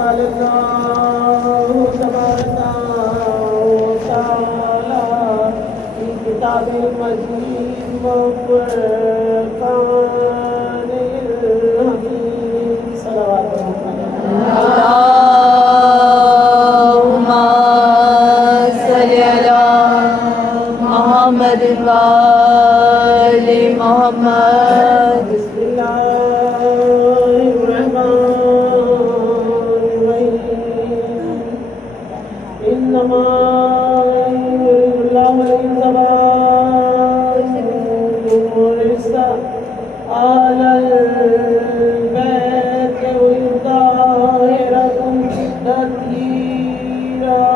قال الله تبارك وتعالى في كتاب المجيد وفرقان الحميد صلوات اللهم صل على محمد وآل محمد. بسم الله الرحمن الرحيم إنما الله الرجس على البيت ويطهركم تطهيرا.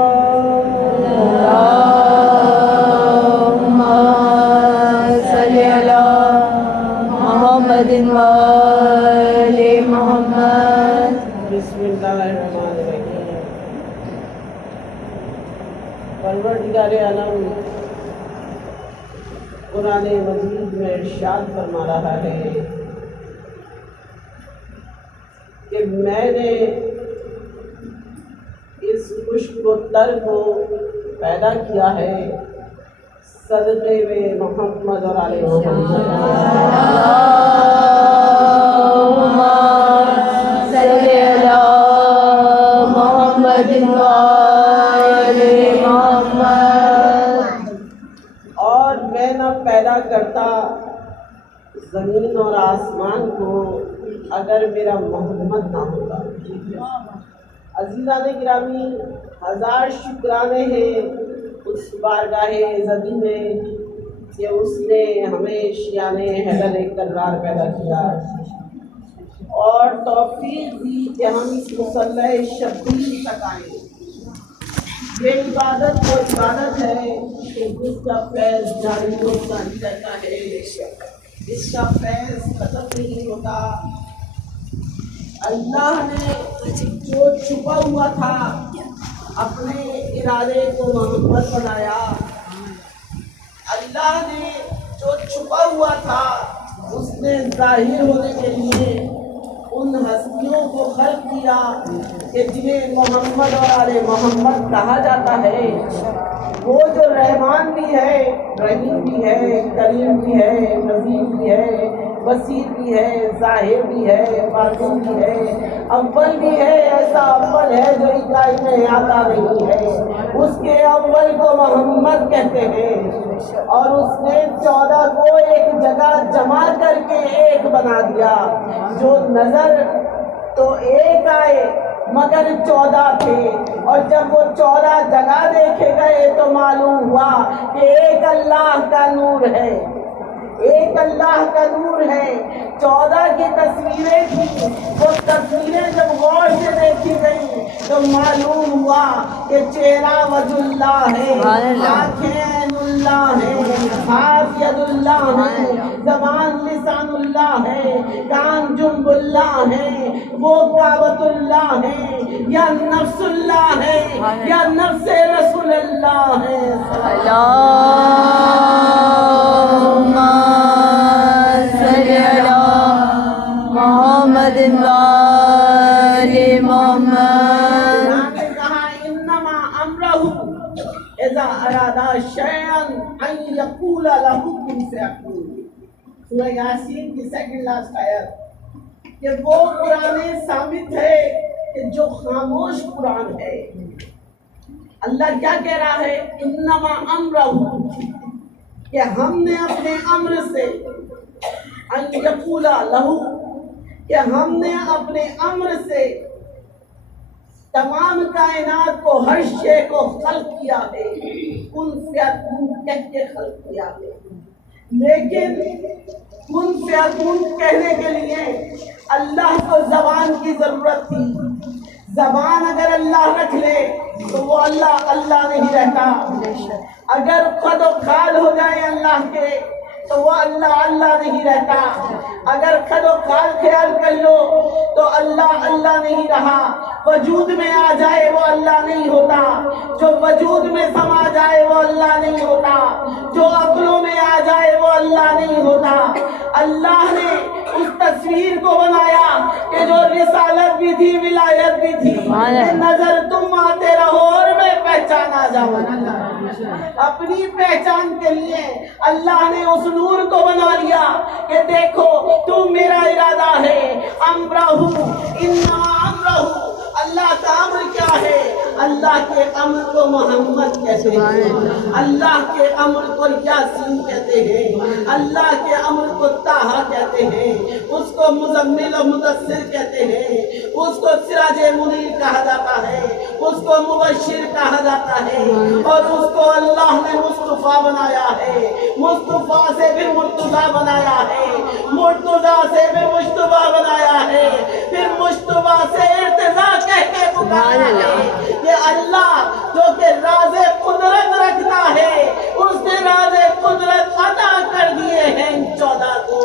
اللهم صل على محمد وآل محمد. بسم اللہ الرحمن الرحیم. پروردگار عالم قرآن مجید میں ارشاد فرما رہا ہے کہ میں نے اس خشک و تر کو پیدا کیا ہے صدقے میں محمد اور آل محمد. اللهم صل على محمد وآل محمد. اور میں نہ پیدا کرتا زمین اور آسمان کو اگر میرا محمد نہ ہوتا. عزیزان گرامی، ہزار شکرانے ہیں اس بارگاہ عظیم میں کہ اس نے ہمیں شیان حیدر کرار پیدا کیا اور توفیق دی کہ ہم اس مصلی شبیر تک آئیں. یہ عبادت وہ عبادت ہے کہ جس کا فیض جاری ہوتا رہتا ہے، اس کا فیض ختم نہیں ہوتا. اللہ نے جو چھپا ہوا تھا اپنے ارادے کو محمد بنایا. اللہ نے جو چھپا ہوا تھا اس نے ظاہر ہونے کے لیے ان ہستیوں کو خلق کیا کہ جنہیں محمد اور آل محمد کہا جاتا ہے. وہ جو رحمان بھی ہے، رحیم بھی ہے، کریم بھی ہے، نذیر بھی ہے، وسیع بھی ہے، ظاہر بھی ہے، باطن بھی ہے، اول بھی ہے. ایسا اول ہے جو اکائی میں آتا نہیں ہے. اس کے اول کو محمد کہتے ہیں اور اس نے 14 کو ایک جگہ جمع کر کے ایک بنا دیا. جو نظر تو ایک آئے مگر 14 تھے، اور جب وہ 14 جگہ دیکھے گئے تو معلوم ہوا کہ ایک اللہ کا نور ہے، ایک اللہ کا نور ہے. 14 کی تصویریں تھیں، وہ تصویریں جب غور سے دیکھی گئی تو معلوم ہوا کہ چہرہ وجہ اللہ ہے، آنکھیں عین اللہ ہے، ہاتھ ید اللہ ہے، زبان لسان اللہ ہے، کان جنب اللہ ہے، وہ کعبۃ اللہ ہے، یا نفس اللہ ہے، یا نفس رسول اللہ ہے. اللهم صل على محمد وآل محمد. کہا انما امرہ اذا اراد شیئا ان یقول له کن فیکون. سورہ یاسین کی سیکنڈ لاسٹ آیت کہ وہ قرآن ثابت ہے کہ جو خاموش قرآن ہے. اللہ کیا کہہ رہا ہے؟ انما امرہ کہ ہم نے اپنے امر سے ان یقول له کہ ہم نے اپنے امر سے تمام کائنات کو، ہر شے کو خلق کیا ہے. کن فیکون کہہ کے خلق کیا ہے. لیکن کن فیکون کہنے کے لیے اللہ کو زبان کی ضرورت تھی. زبان اگر اللہ رکھ لے تو وہ اللہ اللہ نہیں رہتا. اگر خد و خال ہو جائے اللہ کے تو وہ اللہ اللہ نہیں رہتا. اگر خد و خال خیال کر لو تو اللہ اللہ نہیں رہا. وجود میں آ جائے وہ اللہ نہیں ہوتا. جو وجود میں سما جائے وہ اللہ نہیں ہوتا. جو عقلوں میں آ جائے وہ اللہ نہیں ہوتا. اللہ نے اس تصویر کو بنایا کہ جو رسالت بھی تھی ولایت بھی تھی کہ نظر تم آتے رہو اور میں پہچانا جاؤں. اپنی پہچان کے لیے اللہ نے اس نور کو بنا لیا کہ دیکھو تو میرا ارادہ ہے. امرہ انما امرہ، اللہ کا امر کیا ہے؟ اللہ کے امر کو محمد کہتے ہیں، اللہ کے امر کو یاسین کہتے ہیں، اللہ کے امر کو طٰہٰ کہتے ہیں، اس کو مزمل و مدثر کہتے ہیں، اس کو سراج منیر کہا جاتا ہے، اس کو مبشر کہا جاتا ہے، اور اس کو اللہ نے مصطفیٰ بنایا ہے. مصطفیٰ سے بھی مرتضیٰ بنایا ہے، مرتضیٰ سے بھی مجتبیٰ بنایا ہے، پھر مجتبیٰ سے ارتضیٰ کہہ کے پکارا ہے کہ اللہ جو کہ راز قدرت رکھتا ہے اس نے راز قدرت عطا کر دیے ہیں 14 کو.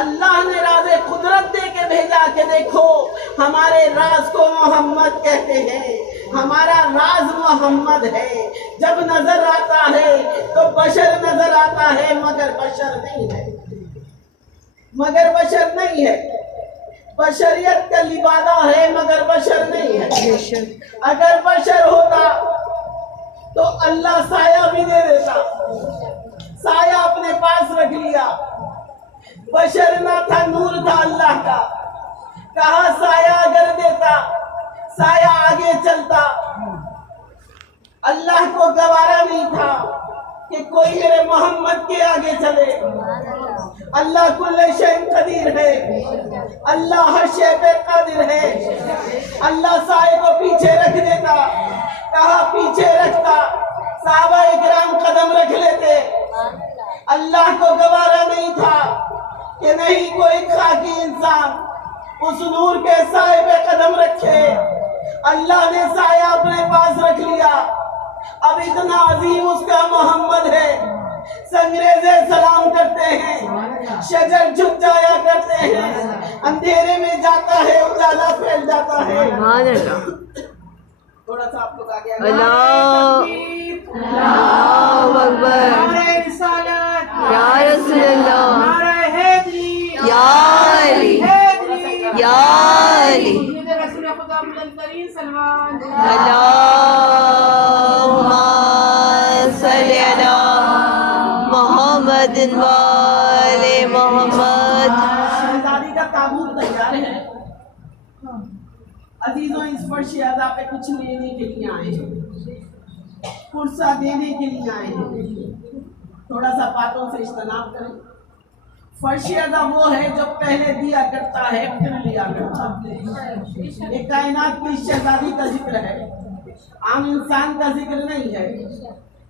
اللہ نے راز قدرت دے کے بھیجا کہ دیکھو ہمارے راز کو محمد کہتے ہیں، ہمارا راز محمد ہے. جب نظر آتا ہے تو بشر نظر آتا ہے مگر بشر نہیں ہے، مگر بشر نہیں ہے. بشریت کا لبادہ ہے مگر بشر نہیں ہے. اگر بشر ہوتا تو اللہ سایہ بھی دے دیتا، سایہ اپنے پاس رکھ لیا. بشر نہ تھا، نور تھا اللہ کا. کہا سایہ اگر دیتا سایہ آگے چلتا. اللہ کو گوارا نہیں تھا کہ کوئی میرے محمد کے آگے چلے. اللہ کل شیء قدیر ہے، اللہ ہر شے پہ قادر ہے. اللہ سائے کو پیچھے رکھ دیتا، کہا پیچھے رکھتا، صحابہ اکرام قدم رکھ لیتے. اللہ کو گوارا نہیں تھا کہ نہیں کوئی خاکی انسان اس نور کے سائے پہ قدم رکھے. اللہ نے سایہ اپنے پاس رکھ لیا. اب اتنا عظیم اس کا محمد ہے، سنگریزے سلام کرتے ہیں، شجر جھک جایا کرتے ہیں، اندھیرے میں جاتا ہے اجالا پھیل جاتا ہے. تھوڑا سا آپ لوگ آگے اللہ اکبر، یا رسول اللہ، یا علی، یا علی. اللہم صلی علی محمد و آل محمد. شہزادی کا تابوت تیار ہے. عزیزوں اس پر شہزادہ پہ کچھ لینے کے لیے آئے ہیں، فرصہ دینے کے لیے آئے ہیں. تھوڑا سا باتوں سے اجتناب کریں. فرشیدہ وہ ہے جو پہلے دیا کرتا ہے پھر لیا کرتا ہے. یہ کائنات کی شہزادی کا ذکر ہے، عام انسان کا ذکر نہیں ہے.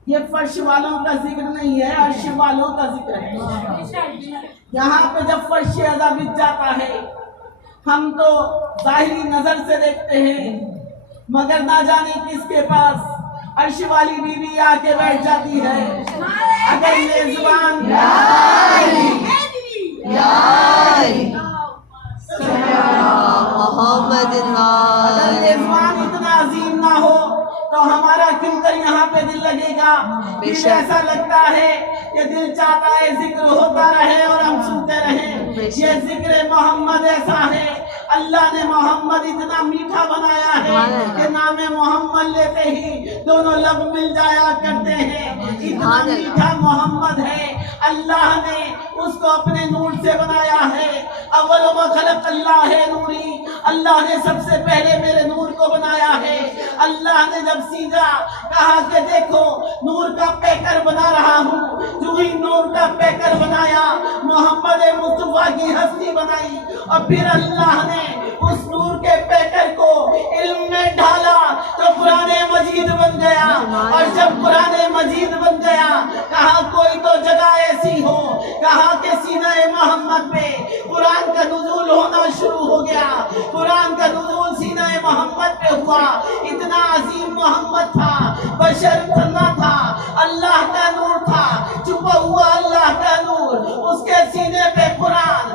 یہ فرش والوں کا ذکر نہیں ہے، عرش والوں کا ذکر ہے. یہاں پہ جب فرشیدہ بچ جاتا ہے ہم تو ظاہری نظر سے دیکھتے ہیں، مگر نہ جانے کس کے پاس عرش والی بیوی آ کے بیٹھ جاتی ہے. اگر میزبان محمد اگر میزبان اتنا عظیم نہ ہو تو ہمارا کیوں کر یہاں پہ دل لگے گا؟ دل ایسا لگتا ہے کہ دل چاہتا ہے ذکر ہوتا رہے اور ہم سنتے رہیں. یہ ذکر محمد ایسا ہے، اللہ نے محمد اتنا میٹھا بنایا ہے کہ نام محمد لیتے ہی دونوں لب مل جایا کرتے ہیں. اتنا میٹھا محمد ہے. اللہ نے اس کو اپنے نور سے بنایا ہے. اول ما خلق اللہ ہے نوری، اللہ نے سب سے پہلے میرے نور کو بنایا ہے. اللہ نے جب سیدھا کہا کہ دیکھو نور کا پیکر بنا رہا ہوں، جو ہی نور کا پیکر بنایا محمد مصطفیٰ کی ہستی بنائی. اور پھر اللہ نے اس نور کے پیکر کو علم میں ڈھالا تو قرآن مجید بن گیا. اور جب قرآن مجید بن گیا کہا کوئی تو جگہ ایسی ہو، کہا کہ سینہ محمد پہ قرآن کا نزول ہونا شروع ہو گیا. قرآن کا نزول سینہ محمد پہ ہوا. اتنا عظیم محمد تھا، بشر نہ تھا، اللہ کا نور تھا، چھپا ہوا اللہ کا نور. اس کے سینے پہ قرآن.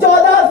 14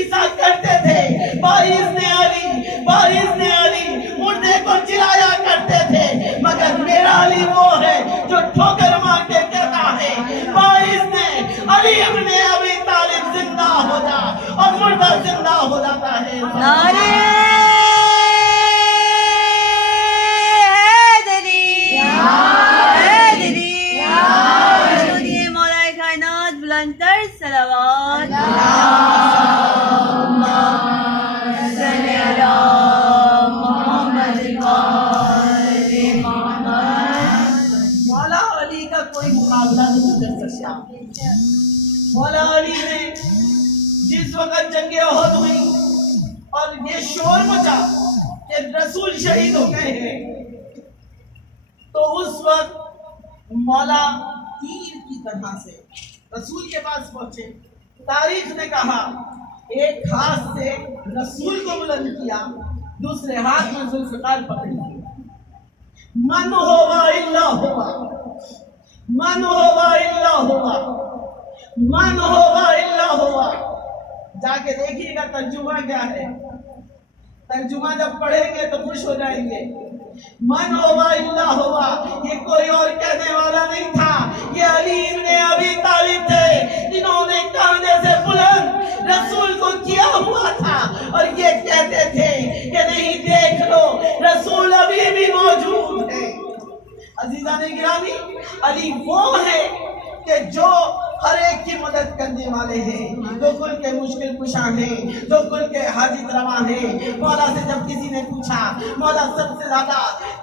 کیسا کرتے تھے، باعث نے علی مردے کو جلایا کرتے تھے، مگر میرا علی وہ ہے جو ٹھوکر مار کے کہتا ہے باعث نے علی ابن ابی طالب زندہ ہو جا، اور مردہ زندہ ہو جاتا ہے۔ نعرہ حیدری، حیدری، مشہودی مولا کائنات، بلند تر صلوات، صلی علی محمد وآل محمد۔ مولا علی کا کوئی مقابلہ نہیں کر سکتا۔ مولا علی نے جس وقت جنگ احد ہوئی اور یہ شور مچا کہ رسول شہید ہو گئے ہیں، تو اس وقت مولا تیر کی طرح سے رسول کے پاس پہنچے۔ تاریخ نے کہا ایک ہاتھ سے رسول کو بلند کیا، دوسرے ہاتھ میں ذوالفقار پکڑ لیا۔ من ہوا الا ہوا، من ہوا الا ہوا، من ہوا الا ہوا۔ جا کے دیکھیے گا ترجمہ کیا ہے، ترجمہ جب پڑھیں گے تو خوش ہو جائیں گے۔ من ہوا الا ہوا، یہ کوئی اور کہنے والا نہیں تھا، یہ علی ابن ابی طالب تھے جنہوں نے کاندھے سے بلند رسول کو کیا ہوا تھا، اور یہ کہتے تھے کہ نہیں دیکھ لو رسول ابھی بھی موجود ہے۔ عزیزان گرامی، علی وہ ہے کہ جو ہر ایک کی مدد کرنے والے ہیں، جو کل کے مشکل کشا ہیں، جو کل کے حاجت روا ہیں۔ مولا سے جب کسی نے پوچھا مولا سب سے زیادہ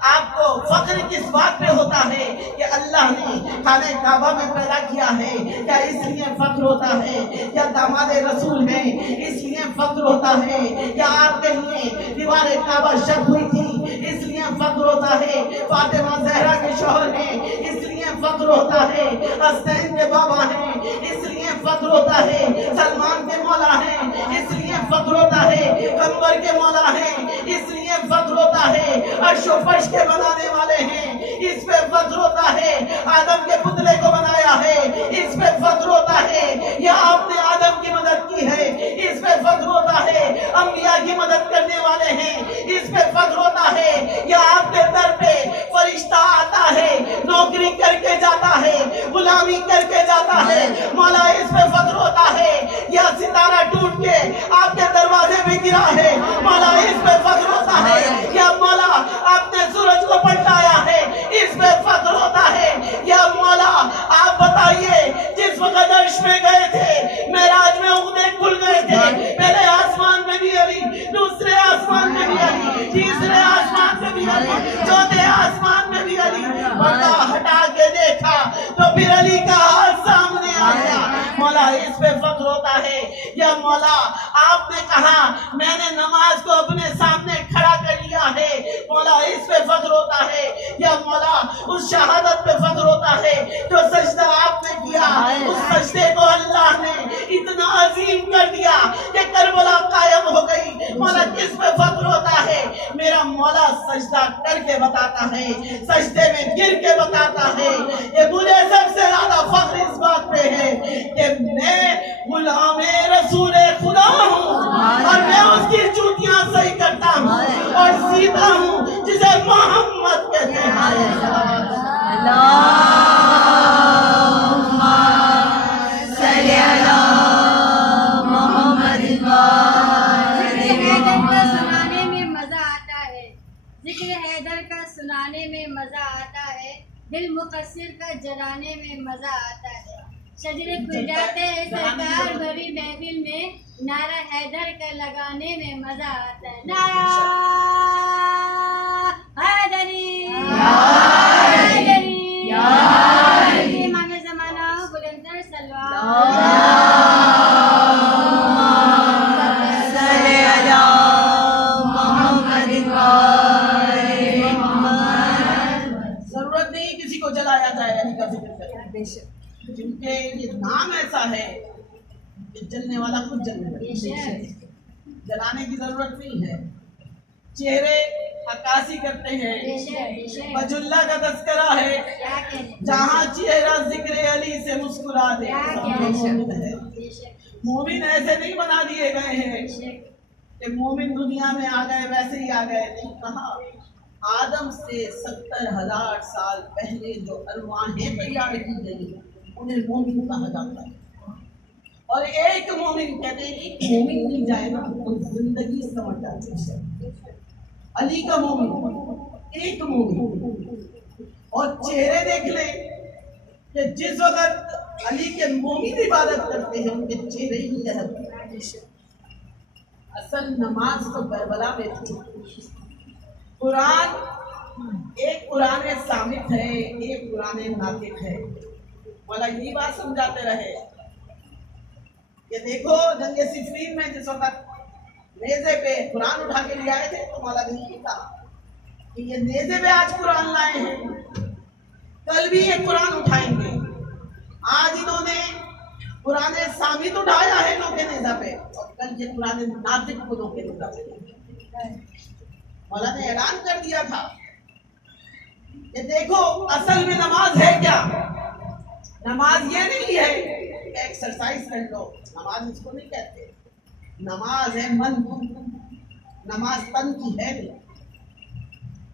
آپ کو فخر کس بات پہ ہوتا ہے کہ اللہ نے خانہ کعبہ میں پیدا کیا ہے، کیا اس لیے فخر ہوتا ہے؟ یا داماد رسول ہیں اس لیے فخر ہوتا ہے؟ یا آپ کے لیے دیوار کعبہ شق ہوئی تھی اس لیے فخر ہوتا ہے؟ فاطمہ زہرا کے شوہر ہیں اس لیے فخر ہوتا ہے؟ حسین کے بابا ہیں اس لیے فخر ہوتا ہے؟ سلمان کے مولا ہیں اس لیے فخر ہوتا ہے؟ قمر کے مولا ہیں اس لیے فخر ہوتا ہے؟ عرش و فرش کے بنانے والے ہیں اس پہ فخر ہوتا ہے؟ آدم کے پتلے کو بنایا ہے اس پہ فخر ہوتا ہے؟ یا آپ نے آدم کی مدد کی ہے اس پہ فخر ہوتا ہے؟ انبیاء کی مدد کرنے والے ہیں اس پہ فخر ہوتا ہے؟ یا آپ کے در پہ فرشتہ آتا ہے نوکری کر کے جاتا ہے غلامی کر کے جاتا ہے مولا اس پہ فخر ہوتا ہے؟ یا ستارہ ٹوٹ کے آپ کے دروازے پہ گرا ہے مولا اس پہ فخر ہوتا ہے؟ یا مولا آپ نے سورج کو پلٹایا ہے اس پہ فخر ہوتا ہے؟ یا مولا آپ بتائیے جس وقت عرش میں گئے تھے معراج میں عقدے کھل گئے تھے، پہلے آسمان میں بھی علی، دوسرے آسمان میں بھی علی، تیسرے آسمان میں بھی علی، چوتھے آسمان میں بھی علی، پردہ ہٹا کے دیکھا تو پھر علی کا ہاتھ سامنے آ گیا۔ مولا اس پہ فخر ہوتا ہے؟ یا مولا آپ نے کہا میں نے نماز کو اپنے سامنے کھڑا کر لیا ہے، مولا اس پہ فخر ہوتا ہے؟ یا مولا اس شہادت پہ فخر ہوتا ہے جو سجدہ آپ نے کیا، اس سجدے کو اللہ نے اتنا عظیم کر دیا کہ کربلا قائم ہو گئی، مولا کس پہ فخر ہوتا ہے؟ میرا مولا سجدہ کر کے بتاتا ہے، سجدے میں گر کے بتاتا ہے کہ مجھے سب سے زیادہ فخر اس بات پہ ہے کہ میں غلام رسول خدا ہوں، اور میں اس کی چوٹیاں صحیح کرتا ہوں اور سیدھا ہوں جسے محمد کہتے ہیں۔ اللہم صلی علی محمد ذکر حیدر کا سنانے میں مزہ آتا ہے، ذکر حیدر کا سنانے میں مزہ آتا ہے، دل مقصر کا جلانے میں مزہ آتا ہے، شجرے کھل جاتے ہیں سرکار بھری محفل میں، نعرہ حیدر کا لگانے میں مزہ آتا ہے۔ نعرہ حیدری، حیدری، امام زمانہ بلندر سلوات۔ صلی علی محمد وآل محمد۔ ضرورت نہیں کسی کو جلایا جائے علی کا ذکر کرے، کیونکہ یہ نام ایسا ہے کہ جلنے والا خود جلنے لگے، جلانے کی ضرورت نہیں ہے۔ چہرے عکاسی کرتے ہیں، بجلہ کا تذکرہ ہے، جہاں چہرہ ذکر علی سے مسکرا دے۔ مومن ایسے نہیں بنا دیے گئے ہیں کہ مومن دنیا میں آ گئے ویسے ہی آ گئے، نہیں کہا آدم سے 70,000 سال پہلے جو ارواحیں تیار کی گئی انہیں مومن کہا جاتا ہے۔ اور ایک مومن کہتے ہیں ایک مومن مل جائے نا تو زندگی سمجھ جاتی ہے۔ علی کا مومن ایک مومن، اور چہرے دیکھ لیں کہ جس وقت علی کے مومن عبادت کرتے ہیں ان کے چہرے ہی لہرتے ہیں۔ اصل نماز تو کربلا میں تھی۔ قرآن ایک قرآن صامت ہے، ایک قرآن ناطق ہے۔ مولا یہی بات سمجھاتے رہے کہ دیکھو جنگ صفین میں جس وقت نیزے پہ قرآن اٹھا کے لے آئے تھے تو مولا نے یہ کہا کہ یہ نیزے پہ آج قرآن لائے ہیں، کل بھی یہ قرآن اٹھائیں گے۔ آج انہوں نے قرآن صامت اٹھایا ہے لوگ کے نیزہ پہ، اور کل یہ قرآن ناطق کو لوگ کے نیزہ پہ۔ مولا نے اعلان کر دیا تھا کہ دیکھو اصل میں نماز ہے کیا؟ نماز یہ نہیں ہے کہ ایکسرسائز کر لو، نماز اس کو نہیں کہتے۔ نماز ہے من کی، نماز تن کی ہے نہیں۔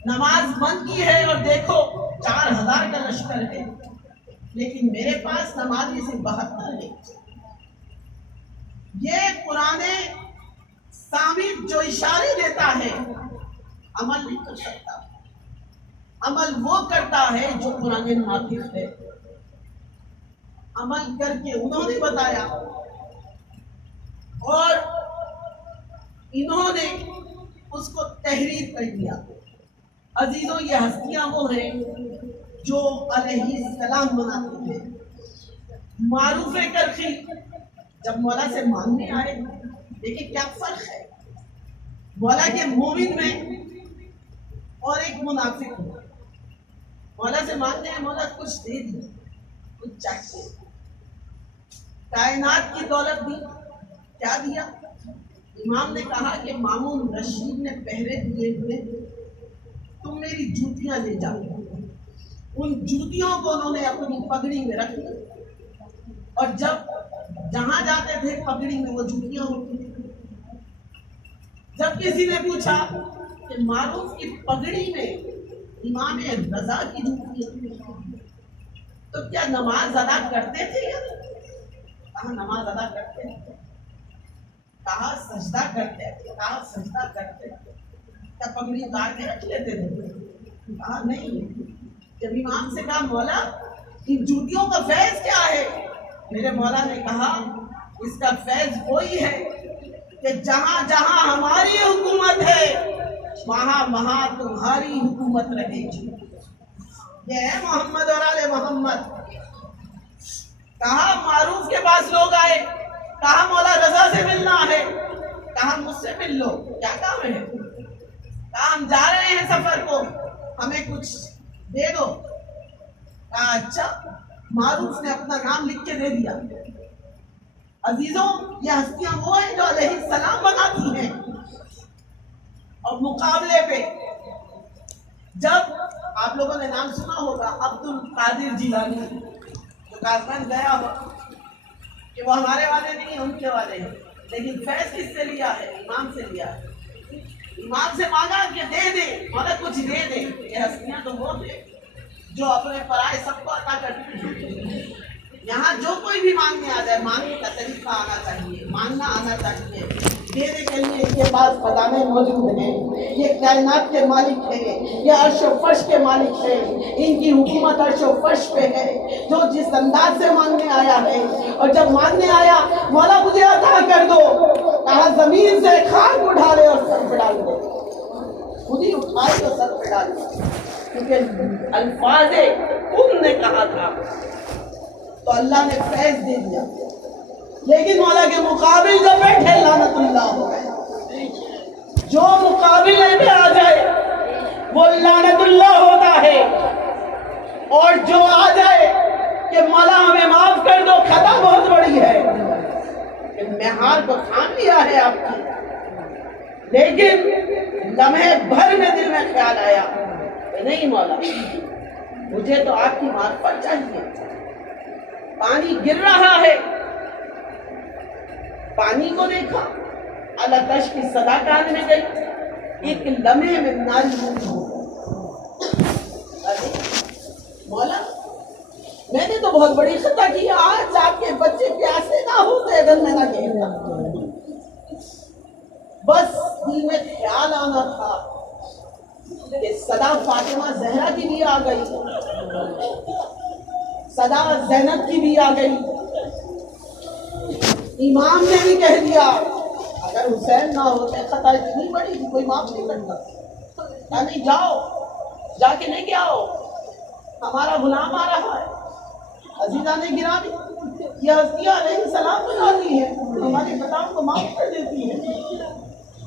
نماز من کی ہے، اور دیکھو 4,000 کا لشکر ہے لیکن میرے پاس نمازی سے 72 ہے۔ یہ قرآن صامت جو اشارے دیتا ہے عمل نہیں کر سکتا، عمل وہ کرتا ہے جو قرآن ناطق ہے۔ عمل کر کے انہوں نے بتایا، اور انہوں نے اس کو تحریر کر دیا۔ عزیزوں یہ ہستیاں وہ ہیں جو علیہ السلام مناتے تھے۔ معروف کرخی جب مولا سے مانگنے آئے، دیکھیں کیا فرق ہے مولا کے مومن میں اور ایک منافق میں۔ مولا سے مانگنے ہیں، مولا کچھ دے دی، کچھ چاہیے، کائنات کی دولت دی، کیا دیا؟ امام نے کہا کہ مامون رشید نے پہرے دیے ہوئے، تم میری جوتیاں لے جاؤ۔ ان جوتیوں کو انہوں نے اپنی پگڑی میں رکھ لیا، اور جب جہاں جاتے تھے پگڑی میں وہ جوتیاں ہوتی تھیں۔ جب کسی نے پوچھا کہ معروف کی پگڑی میں امام رضا کی جوتیاں تو کیا نماز ادا کرتے تھے یا کہا نماز ادا کرتے تھے، کہا سجدہ کرتے تھے، کہا سجدہ کرتے تھے، کیا پگڑی اتار کے رکھ لیتے تھے؟ کہا نہیں۔ جب امام سے کہا مولا ان جوتیوں کا فیض کیا ہے؟ میرے مولا نے کہا اس کا فیض وہی ہے کہ جہاں جہاں ہماری حکومت ہے وہاں وہاں تمہاری حکومت رہے گی۔ یہ ہے محمد اور آل محمد۔ کہا معروف کے پاس لوگ آئے، کہا مولا رضا سے ملنا ہے، کہا مجھ سے مل لو، کیا کام ہے؟ کہا ہم جا رہے ہیں سفر کو، ہمیں کچھ دے دو۔ کہا اچھا۔ معروف نے اپنا نام لکھ کے دے دیا۔ عزیزوں یہ ہستیاں وہ ہیں جو علیہ السلام بناتی ہیں۔ اور مقابلے پہ جب آپ لوگوں نے نام سنا ہوگا عبد القادر جیلانی، جو کارمن گیا ہو کہ وہ ہمارے والے نہیں ہیں، ان کے والے ہیں، لیکن فیض کس سے لیا ہے؟ امام سے لیا ہے۔ امام سے مانگا کہ دے دے، مولا کچھ دے دے۔ یہ ہستیاں تو وہ تھے جو اپنے پرائے سب کو عطا کرتی ہیں۔ یہاں جو کوئی بھی مانگنے آ جائے، مانگنے کا طریقہ آنا چاہیے، مانگنا آنا چاہیے۔ دینے کے لیے ان کے پاس خزانے موجود ہیں۔ یہ کائنات کے مالک ہے، یہ عرش و فرش کے مالک ہے، ان کی حکومت عرش و فرش پہ ہے۔ جو جس انداز سے مانگنے آیا ہے، اور جب مانگنے آیا مولا مجھے عطا کر دو، کہا زمین سے خاک اٹھا لے اور سر پہ ڈال دے۔ خود ہی اٹھائی اور سر پہ ڈال دے، کیونکہ الفاظ ان نے کہا تھا تو اللہ نے فیض دے دیا۔ لیکن مولا کے مقابل جو بیٹھے لعنت اللہ ہو گئے، جو مقابلے میں آ جائے وہ لعنت اللہ ہوتا ہے، اور جو آ جائے کہ مولا ہمیں معاف کر دو، خطا بہت بڑی ہے کہ میں ہار کو تھام لیا ہے آپ کی، لیکن لمحے بھر میں دل میں خیال آیا کہ نہیں مولا مجھے تو آپ کی معرفت چاہیے۔ پانی گر رہا ہے، رانی کو دیکھا، الکش کی صدا کان میں گئی، ایک لمحے میں ناری ہو گئی۔ مولا میں نے تو بہت بڑی خطا کی، آج آپ کے بچے پیاسے نہ ہوتے اگر میں نہ کہتا، بس دل میں خیال آنا تھا کہ صدا فاطمہ زہرا کی بھی آ گئی، صدا زینب کی بھی آ گئی۔ امام نے بھی کہہ دیا اگر حسین نہ ہوتے خطا اتنی بڑی کہ کوئی معاف نہیں کرتا، یعنی جاؤ جا کے لے کے آؤ، ہمارا غلام آ رہا ہے۔ عزیزان گرامی، یہ ہستیاں علیہ السلام بناتی ہیں، ہمارے خطاؤں کو معاف کر دیتی ہیں۔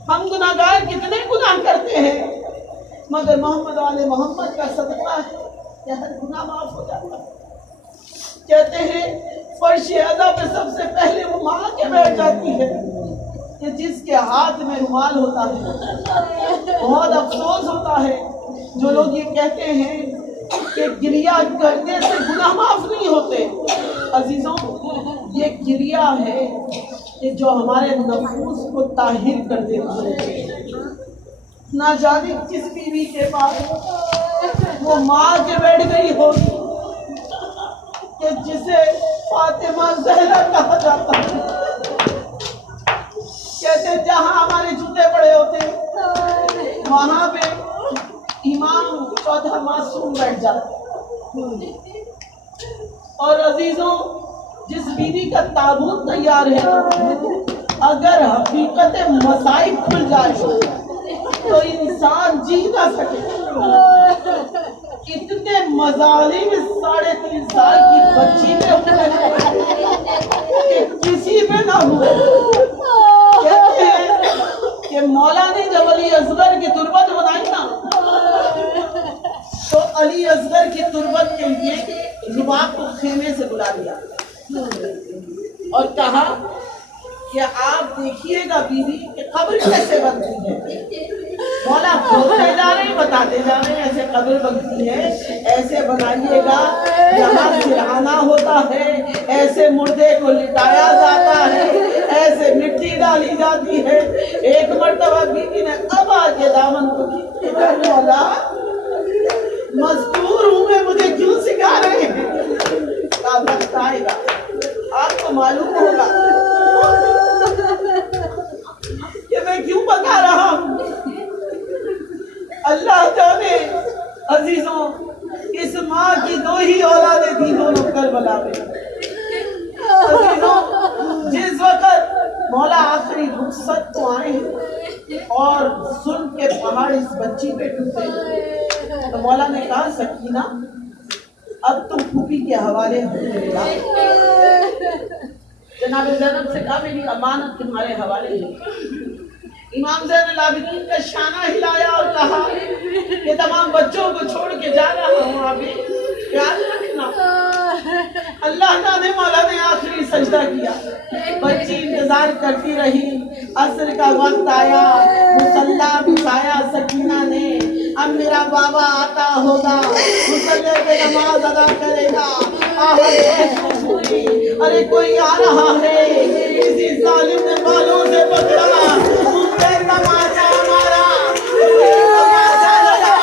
ہم گناہگار کتنے گناہ کرتے ہیں، مگر محمد والے محمد کا صدقہ ہے کہ ہر گناہ معاف ہو جاتا ہے۔ کہتے ہیں فرش ادا پہ سب سے پہلے وہ ماں کے بیٹھ جاتی ہے کہ جس کے ہاتھ میں رومال ہوتا ہے۔ بہت افسوس ہوتا ہے جو لوگ یہ کہتے ہیں کہ گریہ کرنے سے گناہ معاف نہیں ہوتے۔ عزیزوں، یہ گریہ ہے کہ جو ہمارے نفوس کو طاہر کر دیتا ہے۔ نہ جانے کس بیوی کے پاس وہ ماں کے بیٹھ گئی ہوگی کہ جسے فاطمہ زہرا کہا جاتا ہے۔ کہتے جہاں ہمارے جوتے پڑے ہوتے وہاں پہ امام چوتھا معصوم بیٹھ جاتا۔ اور عزیزوں، جس بیوی کا تابوت تیار ہے اگر حقیقت مصائب کھل جائے تو انسان جی نہ سکے۔ اتنے مظالم 3.5 سال کی بچی میں ہوئے کہ کسی پہ نہ ہوئے۔ کہتے ہیں کہ مولا نے جب علی اصغر کی تربت بنائی نا تو علی اصغر کی تربت کے لیے رباب کو خیمے سے بلا لیا اور کہا کہ آپ دیکھیے گا بیوی کہ قبر کیسے بنتی ہے۔ مولا کھولتے جا رہے ہیں، بتاتے جا رہے ہیں ایسے قبر بنتی ہے، ایسے بنائیے گا جہاں سرہانہ ہوتا ہے، ایسے مردے کو لٹایا جاتا ہے، ایسے مٹی ڈالی جاتی ہے۔ ایک مرتبہ بیوی نے اب آ کے دامن کو کھینچا، مولا مزدور ہوں میں، مجھے کیوں سکھا رہے ہیں؟ کہا وقت آئے گا آپ کو معلوم ہوگا کہ میں کیوں بتا رہا ہوں۔ اللہ جانے عزیزوں، اس ماں کی 2 ہی اولادیں تھیں، دونوں کربلا میں۔ عزیزوں، جس وقت مولا آخری رخصت کو آئے اور ظلم کے پہاڑ اس بچی پہ ٹوٹے تو مولا نے کہا سکینہ اب تم پھوپھی کے حوالے ہو جا۔ جناب زینب سے کہا میری امانت تمہارے حوالے ہے۔ امام زین العابدین کا شانہ ہلایا اور کہا کہ تمام بچوں کو چھوڑ کے جا رہا ہوں، آپ یاد رکھنا۔ اللہ نے مولا نے آخری سجدہ کیا، بچی انتظار کرتی رہی، عصر کا وقت آیا، مصلی بچھایا سکینہ نے، اب میرا بابا آتا ہوگا، مصلی پہ نماز ادا کرے گا۔ ارے کوئی آ رہا ہے، کسی ظالم نے بالوں سے پکڑا، تماشا مارا، تماشا لگا،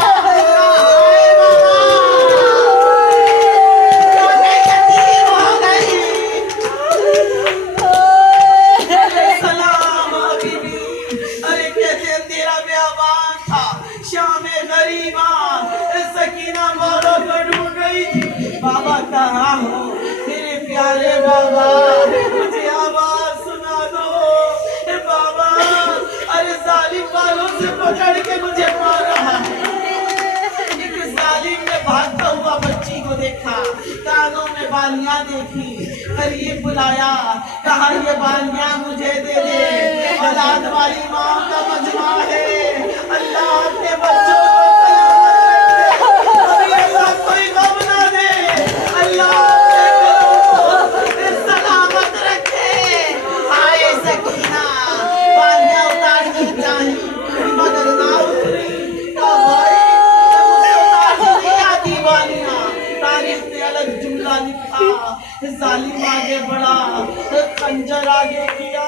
بابا کہاں ہو میرے پیارے بابا، مجھے آواز سنا دو بابا، ارے ظالم بالوں سے پکڑ کے مجھے مار رہا ہے۔ ایک ظالم نے بھاگتا ہوا بچی کو دیکھا، کانوں میں بالیاں دیکھی، قریب بلایا، کہا یہ بالیاں مجھے دے دے، اولاد والی ماں کا مجمع ہے، اللہ اپنے بچوں کو کوئی غم نہ دے، اللہ سلامت رکھے۔ آئے سکینہ بالیاں اتارنی چاہی مگر نہ اتری، بھائی مجھے اتارنی نہیں آتی بالیاں۔ تاریخ نے الگ جملہ لکھا، ظالم آگے بڑھا، خنجر آگے کیا،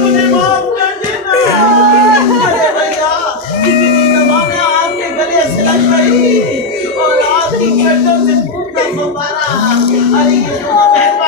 مجھے معاف کر دینا۔ ارے بھیا اتنی زبانیں آپ کے گلے سے لگ گئی اور آپ کی گردن سے خون کا فوارہ، ارے یہ تو